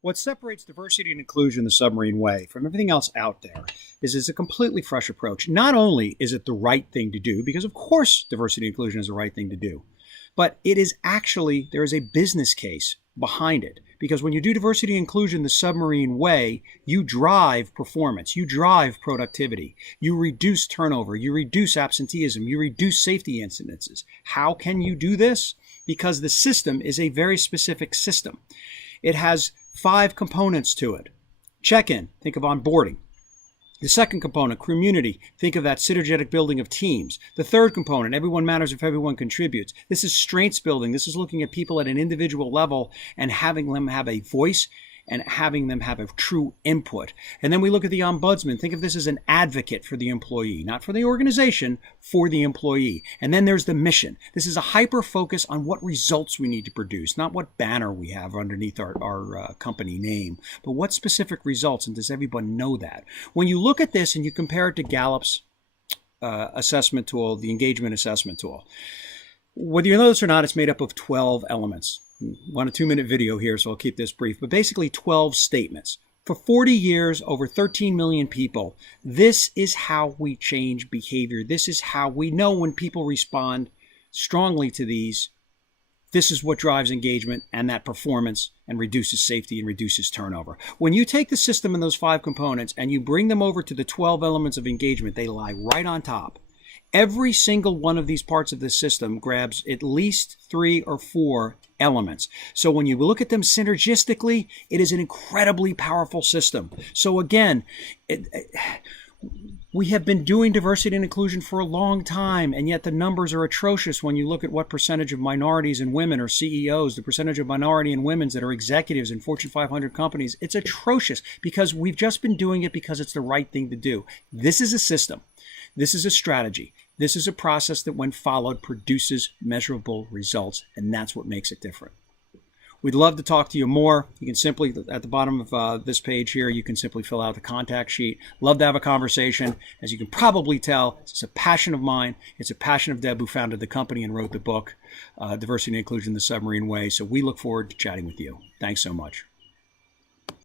What separates diversity and inclusion the submarine way from everything else out there is it's a completely fresh approach. Not only is it the right thing to do, because of course diversity and inclusion is the right thing to do, but it is actually, there is a business case behind it. Because when you do diversity and inclusion the submarine way, you drive performance, you drive productivity, you reduce turnover, you reduce absenteeism, you reduce safety incidences. How can you do this? Because the system is a very specific system. It has 5 components to it. Check-in, think of onboarding. The second component, community, think of that synergetic building of teams. The third component, everyone matters if everyone contributes. This is strengths building. This is looking at people at an individual level and having them have a voice and having them have a true input. And then we look at the ombudsman. Think of this as an advocate for the employee, not for the organization, for the employee. And then there's the mission. This is a hyper focus on what results we need to produce, not what banner we have underneath our company name, but what specific results, and does everyone know that? When you look at this and you compare it to Gallup's assessment tool, the engagement assessment tool, whether you know this or not, it's made up of 12 elements. I want a 2-minute video here, so I'll keep this brief, but basically 12 statements. For 40 years, over 13 million people, this is how we change behavior. This is how we know when people respond strongly to these. This is what drives engagement and that performance and reduces safety and reduces turnover. When you take the system and those 5 components and you bring them over to the 12 elements of engagement, they lie right on top. Every single one of these parts of the system grabs at least 3 or 4 elements. So when you look at them synergistically, it is an incredibly powerful system. So again, we have been doing diversity and inclusion for a long time, and yet the numbers are atrocious when you look at what percentage of minorities and women are CEOs, the percentage of minority and women that are executives in Fortune 500 companies. It's atrocious because we've just been doing it because it's the right thing to do. This is a system. This is a strategy. This is a process that, when followed, produces measurable results, and that's what makes it different. We'd love to talk to you more. You can simply, at the bottom of this page here, you can simply fill out the contact sheet. Love to have a conversation. As you can probably tell, it's a passion of mine. It's a passion of Deb, who founded the company and wrote the book, Diversity and Inclusion the Submarine Way. So we look forward to chatting with you. Thanks so much.